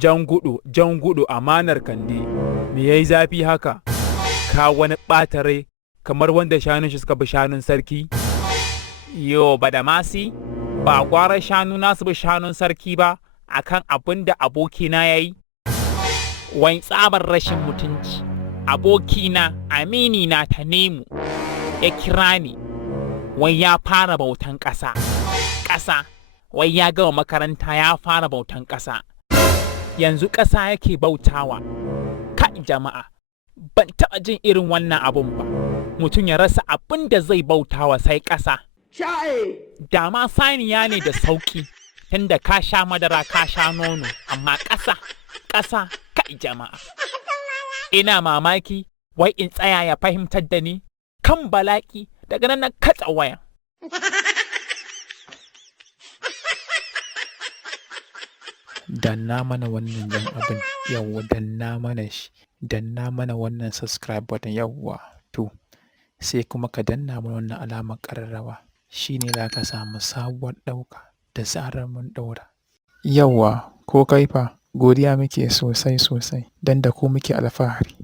jan gudu amanar kande, me yayi zafi haka? Ka wani ɓata rai kamar wanda shanun shi suka bi shanun sarki? Yo badamasi, ba gwara shanu nasu bi shanun sarki ba akan abin da abokina ya yi? Wai tsabar rashin mutunci, abokina aminina ta nemu ya kira ni, wai ya fara bautan ƙasa, wai ya gama makaranta ya fara bautan ƙasa, yanzu ƙasa yake bautawa. Kai jama'a, ban taɓa jin irin wannan abun ba, mutum ya rasa abin da zai bautawa sai ƙasa. Dama saniya ne da sauƙi, tunda ka sha madara ka sha nono, amma ƙasa, kai jama'a. Ina mamaki, wai in tsaya ya fahimtar da ni, kan bala'i daga nan na katsa waya. Danna mana wannan jan abin, yawwa danna mana shi, danna mana wannan subscribe button, yawwa to sai kuma ka danna mana wannan alamar ƙararrawa, shi ne za ka samu sabuwar ɗauka da zarar mun ɗaura. Yawwa ko kai fa, godiya muke sosai don da ku muke alfahari.